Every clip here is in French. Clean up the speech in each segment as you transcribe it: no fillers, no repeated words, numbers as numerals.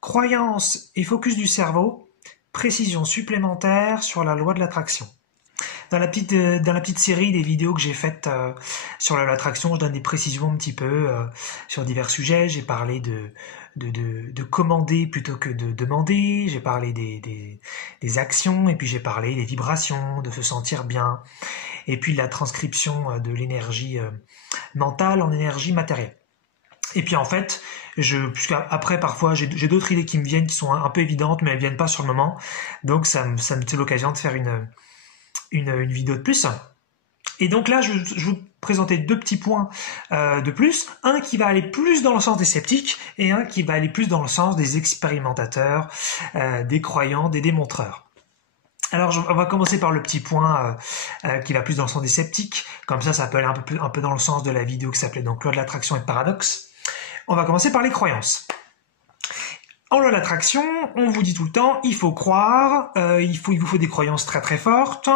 Croyance et focus du cerveau, précision supplémentaire sur la loi de l'attraction. Dans la petite série des vidéos que j'ai faites sur la loi de l'attraction, je donne des précisions un petit peu sur divers sujets. J'ai parlé de commander plutôt que de demander. J'ai parlé des actions et puis j'ai parlé des vibrations, de se sentir bien. Et puis la transcription de l'énergie mentale en énergie matérielle. Et puis en fait, après parfois j'ai d'autres idées qui me viennent qui sont un peu évidentes mais elles viennent pas sur le moment. Donc ça me fait l'occasion de faire une vidéo de plus. Et donc là, je vais vous présenter deux petits points de plus. Un qui va aller plus dans le sens des sceptiques et un qui va aller plus dans le sens des expérimentateurs, des croyants, des démontreurs. Alors, on va commencer par le petit point qui va plus dans le sens des sceptiques. Comme ça peut aller un peu dans le sens de la vidéo qui s'appelait donc Loi de l'attraction et paradoxe. On va commencer par les croyances. En loi de l'attraction, on vous dit tout le temps, il faut croire, il vous faut des croyances très très fortes.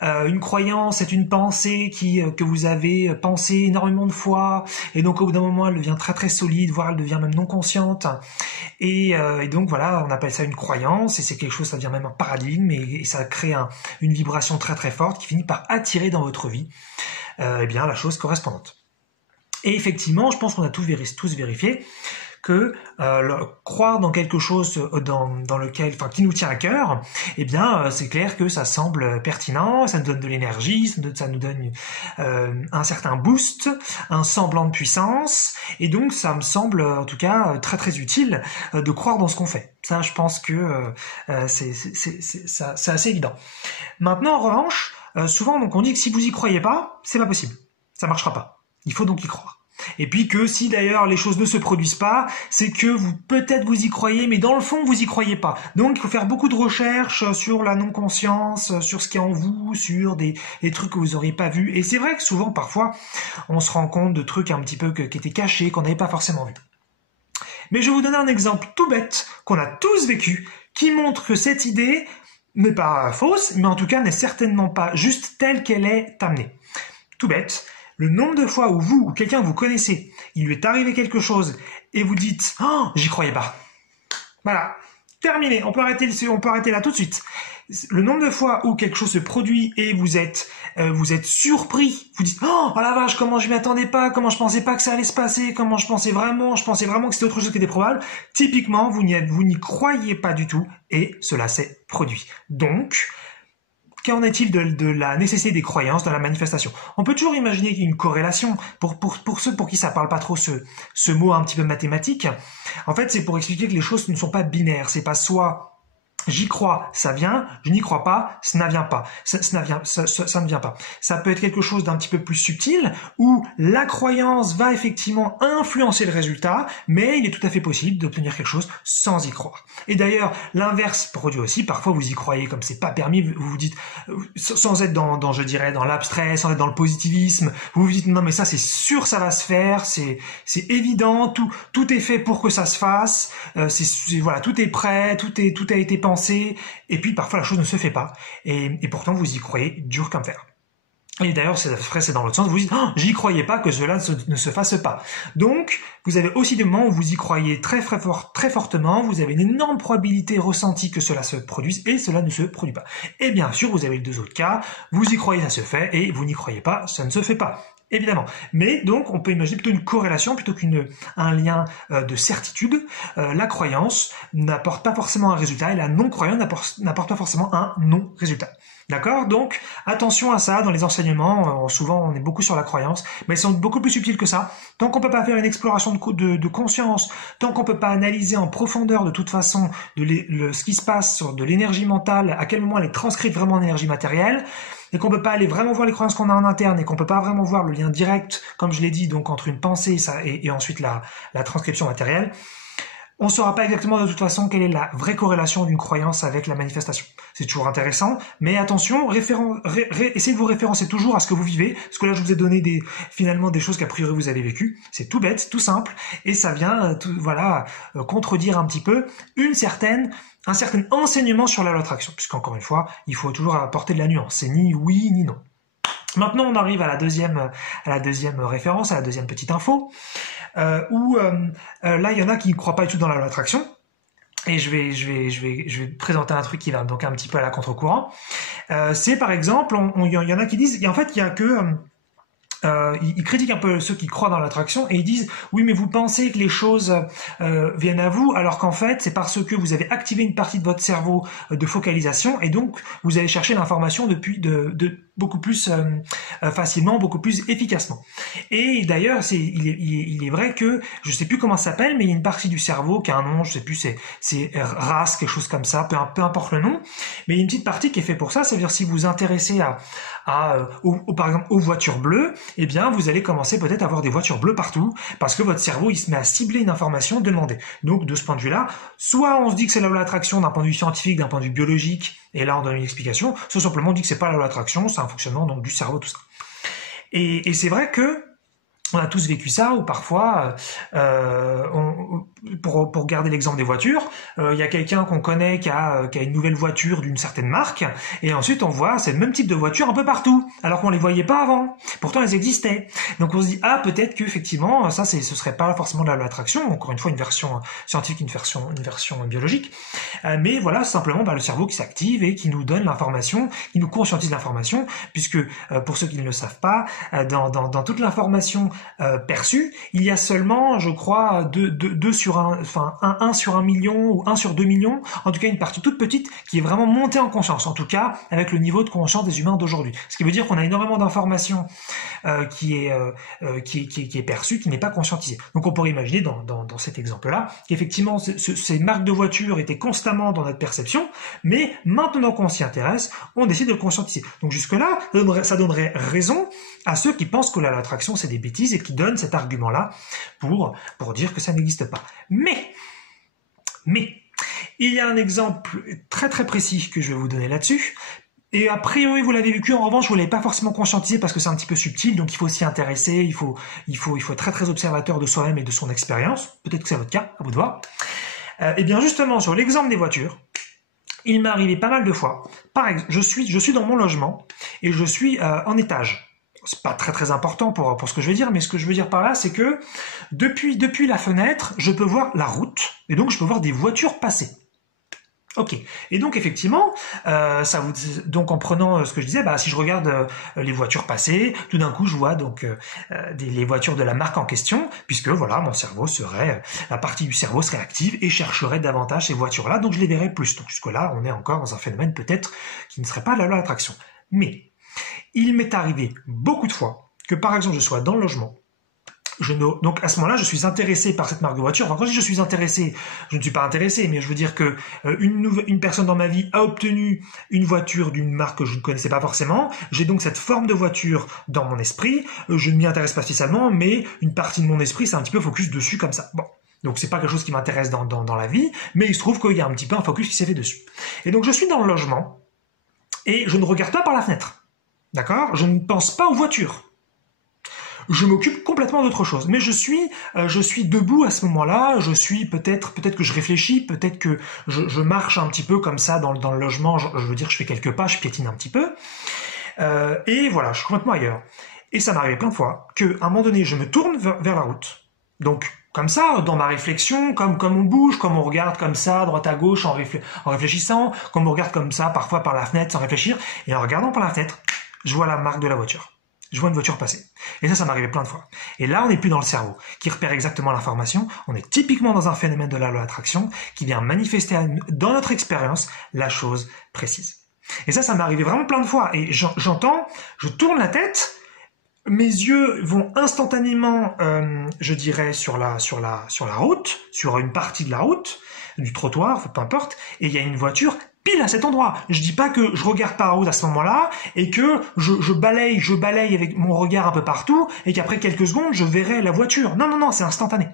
Une croyance est une pensée que vous avez pensé énormément de fois, et donc au bout d'un moment, elle devient très très solide, voire elle devient même non consciente. Et donc voilà, on appelle ça une croyance, et c'est quelque chose, ça devient même un paradigme, et ça crée une vibration très très forte qui finit par attirer dans votre vie eh bien la chose correspondante. Et effectivement, je pense qu'on a tous vérifié que croire dans quelque chose dans lequel, qui nous tient à cœur, eh bien c'est clair que ça semble pertinent, ça nous donne de l'énergie, ça nous donne un certain boost, un semblant de puissance, et donc ça me semble en tout cas très très utile de croire dans ce qu'on fait. Ça, je pense que c'est assez évident. Maintenant, en revanche, souvent donc on dit que si vous y croyez pas, c'est pas possible, ça marchera pas. Il faut donc y croire. Et puis que si d'ailleurs les choses ne se produisent pas, c'est que peut-être vous y croyez, mais dans le fond vous y croyez pas. Donc il faut faire beaucoup de recherches sur la non-conscience, sur ce qui est en vous, sur des trucs que vous n'auriez pas vus. Et c'est vrai que souvent, parfois, on se rend compte de trucs un petit peu qui étaient cachés, qu'on n'avait pas forcément vus. Mais je vais vous donner un exemple tout bête qu'on a tous vécu, qui montre que cette idée n'est pas fausse, mais en tout cas n'est certainement pas juste telle qu'elle est amenée. Tout bête. Le nombre de fois où vous ou quelqu'un que vous connaissez, il lui est arrivé quelque chose et vous dites « Oh, j'y croyais pas ». Voilà, terminé, on peut arrêter là tout de suite. Le nombre de fois où quelque chose se produit et vous êtes surpris, vous dites « Oh la vache, comment je m'y attendais pas, comment je pensais pas que ça allait se passer, comment je pensais vraiment que c'était autre chose qui était probable ». Typiquement, vous n'y croyez pas du tout et cela s'est produit. Donc, qu'en est-il de la nécessité des croyances dans la manifestation? On peut toujours imaginer qu'il y a une corrélation. Pour ceux pour qui ça parle pas trop ce mot un petit peu mathématique, en fait, c'est pour expliquer que les choses ne sont pas binaires. C'est pas soit j'y crois, ça vient, je n'y crois pas, ça ne vient pas. Ça ne vient pas. Ça peut être quelque chose d'un petit peu plus subtil, où la croyance va effectivement influencer le résultat, mais il est tout à fait possible d'obtenir quelque chose sans y croire. Et d'ailleurs, l'inverse produit aussi, parfois vous y croyez comme c'est pas permis, vous vous dites, sans être je dirais, dans l'abstrait, sans être dans le positivisme, vous vous dites, non mais ça c'est sûr ça va se faire, c'est évident, tout est fait pour que ça se fasse, voilà, tout est prêt, tout a été pensé, et puis parfois la chose ne se fait pas, et pourtant vous y croyez dur comme fer. Et d'ailleurs, c'est dans l'autre sens, vous dites oh, « j'y croyais pas que cela ne se fasse pas ». Donc, vous avez aussi des moments où vous y croyez très fortement, vous avez une énorme probabilité ressentie que cela se produise, et cela ne se produit pas. Et bien sûr, vous avez les deux autres cas, vous y croyez, ça se fait, et vous n'y croyez pas, ça ne se fait pas. Évidemment. Mais donc, on peut imaginer plutôt une corrélation plutôt qu'un lien de certitude. La croyance n'apporte pas forcément un résultat et la non-croyance n'apporte pas forcément un non-résultat. D'accord? Donc, attention à ça dans les enseignements. Souvent, on est beaucoup sur la croyance, mais ils sont beaucoup plus subtils que ça. Tant qu'on peut pas faire une exploration de conscience, tant qu'on peut pas analyser en profondeur de toute façon ce qui se passe sur de l'énergie mentale, à quel moment elle est transcrite vraiment en énergie matérielle, et qu'on peut pas aller vraiment voir les croyances qu'on a en interne et qu'on peut pas vraiment voir le lien direct, comme je l'ai dit, donc entre une pensée et ensuite la transcription matérielle, on ne saura pas exactement de toute façon quelle est la vraie corrélation d'une croyance avec la manifestation. C'est toujours intéressant, mais attention, essayez de vous référencer toujours à ce que vous vivez, parce que là je vous ai donné finalement des choses qu'a priori vous avez vécues. C'est tout bête, tout simple, et ça vient contredire un petit peu un certain enseignement sur la loi d'attraction, puisqu'encore une fois, il faut toujours apporter de la nuance, c'est ni oui ni non. Maintenant, on arrive à la deuxième référence, à la deuxième petite info, où là, il y en a qui ne croient pas du tout dans la loi d'attraction, et je vais présenter un truc qui va donc un petit peu à la contre-courant. C'est par exemple, il y en a qui disent, et en fait, il y a que ils critiquent un peu ceux qui croient dans l'attraction et ils disent oui mais vous pensez que les choses viennent à vous alors qu'en fait c'est parce que vous avez activé une partie de votre cerveau de focalisation et donc vous allez chercher l'information de beaucoup plus facilement, beaucoup plus efficacement. Et d'ailleurs il est vrai que je sais plus comment ça s'appelle mais il y a une partie du cerveau qui a un nom, je sais plus c'est RAS, quelque chose comme ça, peu importe le nom, mais il y a une petite partie qui est faite pour ça, c'est-à-dire si vous vous intéressez par exemple aux voitures bleues, eh bien vous allez commencer peut-être à avoir des voitures bleues partout parce que votre cerveau il se met à cibler une information demandée. Donc de ce point de vue-là, soit on se dit que c'est la loi de l'attraction d'un point de vue scientifique, d'un point de vue biologique, et là on donne une explication, soit simplement on dit que c'est pas la loi de l'attraction, c'est un fonctionnement donc du cerveau, tout ça. Et c'est vrai que on a tous vécu ça, ou parfois, pour garder l'exemple des voitures, il y a quelqu'un qu'on connaît qui a une nouvelle voiture d'une certaine marque, et ensuite on voit c'est le même type de voiture un peu partout, alors qu'on les voyait pas avant. Pourtant elles existaient. Donc on se dit ah peut-être qu'effectivement ça ce serait pas forcément de la loi d'attraction, encore une fois une version scientifique, une version biologique, mais voilà simplement le cerveau qui s'active et qui nous donne l'information, qui nous conscientise l'information, puisque pour ceux qui ne le savent pas, dans toute l'information perçue, il y a seulement, je crois, 1 sur 1 million ou 1 sur 2 millions, en tout cas une partie toute petite qui est vraiment montée en conscience, en tout cas avec le niveau de conscience des humains d'aujourd'hui. Ce qui veut dire qu'on a énormément d'informations qui est perçue, qui n'est pas conscientisée. Donc on pourrait imaginer dans cet exemple-là qu'effectivement ces marques de voitures étaient constamment dans notre perception, mais maintenant qu'on s'y intéresse, on décide de le conscientiser. Donc jusque-là, ça donnerait raison à ceux qui pensent que la loi d'attraction c'est des bêtises et qui donnent cet argument-là pour dire que ça n'existe pas. Mais, il y a un exemple très très précis que je vais vous donner là-dessus, et a priori vous l'avez vécu, en revanche vous ne l'avez pas forcément conscientisé parce que c'est un petit peu subtil, donc il faut s'y intéresser, il faut être très très observateur de soi-même et de son expérience, peut-être que c'est votre cas, à vous de voir. Et bien justement sur l'exemple des voitures, il m'est arrivé pas mal de fois, par exemple, je suis dans mon logement et je suis en étage. C'est pas très très important pour ce que je veux dire, mais ce que je veux dire par là, c'est que depuis la fenêtre, je peux voir la route, et donc je peux voir des voitures passer. Ok. Et donc effectivement, donc en prenant ce que je disais, si je regarde les voitures passer, tout d'un coup je vois donc les voitures de la marque en question, puisque voilà, la partie du cerveau serait active et chercherait davantage ces voitures-là, donc je les verrais plus. Donc jusque-là, on est encore dans un phénomène peut-être qui ne serait pas la loi de l'attraction. Mais il m'est arrivé beaucoup de fois que par exemple je sois dans le logement, donc à ce moment-là je suis intéressé par cette marque de voiture. Enfin quand je dis je suis intéressé, je ne suis pas intéressé, mais je veux dire que une personne dans ma vie a obtenu une voiture d'une marque que je ne connaissais pas forcément. J'ai donc cette forme de voiture dans mon esprit. Je ne m'y intéresse pas spécialement, mais une partie de mon esprit c'est un petit peu focus dessus comme ça. Bon. Donc c'est pas quelque chose qui m'intéresse dans la vie, mais il se trouve qu'il y a un petit peu un focus qui s'est fait dessus. Et donc je suis dans le logement et je ne regarde pas par la fenêtre. D'accord ? Je ne pense pas aux voitures. Je m'occupe complètement d'autre chose. Mais je suis debout à ce moment-là. Je suis peut-être que je réfléchis, peut-être que je marche un petit peu comme ça dans le logement. Je veux dire, je fais quelques pas, je piétine un petit peu. Et voilà, je suis complètement ailleurs. Et ça m'est arrivé plein de fois qu'à un moment donné, je me tourne vers la route. Donc, comme ça, dans ma réflexion, comme on bouge, comme on regarde comme ça, à droite à gauche, en réfléchissant, comme on regarde comme ça, parfois par la fenêtre sans réfléchir, et en regardant par la fenêtre, je vois la marque de la voiture. Je vois une voiture passer. Et ça m'arrivait plein de fois. Et là, on n'est plus dans le cerveau, qui repère exactement l'information. On est typiquement dans un phénomène de la loi d'attraction, qui vient manifester dans notre expérience la chose précise. Et ça m'est arrivé vraiment plein de fois. Et j'entends, je tourne la tête, mes yeux vont instantanément, je dirais, sur la route, sur une partie de la route, du trottoir, peu importe, et il y a une voiture pile à cet endroit. Je dis pas que je regarde par la route à ce moment-là et que je balaye avec mon regard un peu partout et qu'après quelques secondes, je verrai la voiture. Non, c'est instantané.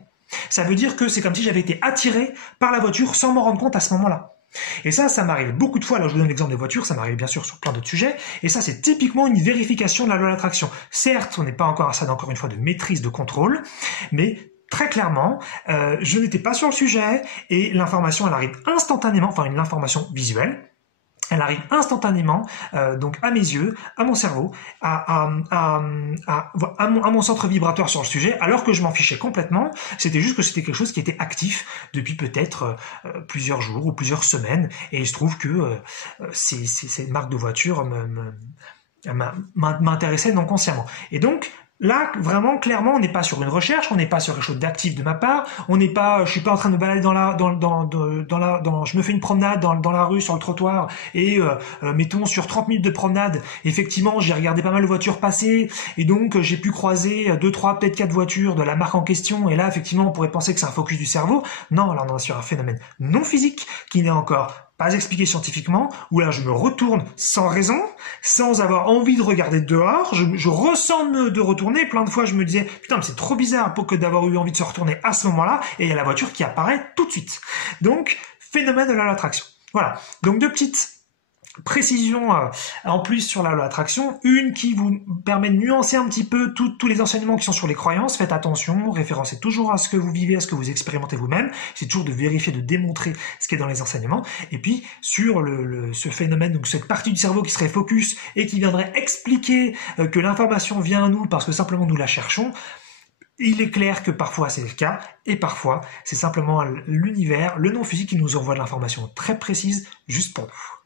Ça veut dire que c'est comme si j'avais été attiré par la voiture sans m'en rendre compte à ce moment-là. Et ça m'arrive beaucoup de fois. Là, je vous donne l'exemple des voitures, ça m'arrive bien sûr sur plein d'autres sujets. Et ça, c'est typiquement une vérification de la loi de l'attraction. Certes, on n'est pas encore à ça, encore une fois, de maîtrise, de contrôle, mais très clairement, je n'étais pas sur le sujet et l'information, elle arrive instantanément, enfin une information visuelle, Elle arrive instantanément, donc à mes yeux, à mon cerveau, à mon centre vibratoire sur le sujet, alors que je m'en fichais complètement. C'était juste que c'était quelque chose qui était actif depuis peut-être plusieurs jours ou plusieurs semaines. Et il se trouve que ces marques de voitures m'intéressaient non consciemment. Et donc, là, vraiment, clairement, on n'est pas sur une recherche, on n'est pas sur quelque chose d'actif de ma part, je suis pas en train de me balader je me fais une promenade dans la rue, sur le trottoir, et mettons sur 30 minutes de promenade, effectivement, j'ai regardé pas mal de voitures passer, et donc j'ai pu croiser 2, 3, peut-être 4 voitures de la marque en question, et là, effectivement, on pourrait penser que c'est un focus du cerveau. Non, là, on est sur un phénomène non physique qui n'est encore pas expliqué scientifiquement, où là je me retourne sans raison, sans avoir envie de regarder dehors, je ressens de retourner, plein de fois je me disais, putain mais c'est trop bizarre pour que d'avoir eu envie de se retourner à ce moment-là, et il y a la voiture qui apparaît tout de suite. Donc, phénomène de la loi d'attraction. Voilà, donc 2 petites précisions en plus sur la loi d'attraction, une qui vous permet de nuancer un petit peu tous les enseignements qui sont sur les croyances. Faites attention, référencez toujours à ce que vous vivez, à ce que vous expérimentez vous-même. C'est toujours de vérifier, de démontrer ce qui est dans les enseignements. Et puis sur ce phénomène, donc cette partie du cerveau qui serait focus et qui viendrait expliquer que l'information vient à nous parce que simplement nous la cherchons. Il est clair que parfois c'est le cas, et parfois c'est simplement l'univers, le non-physique qui nous envoie de l'information très précise juste pour nous.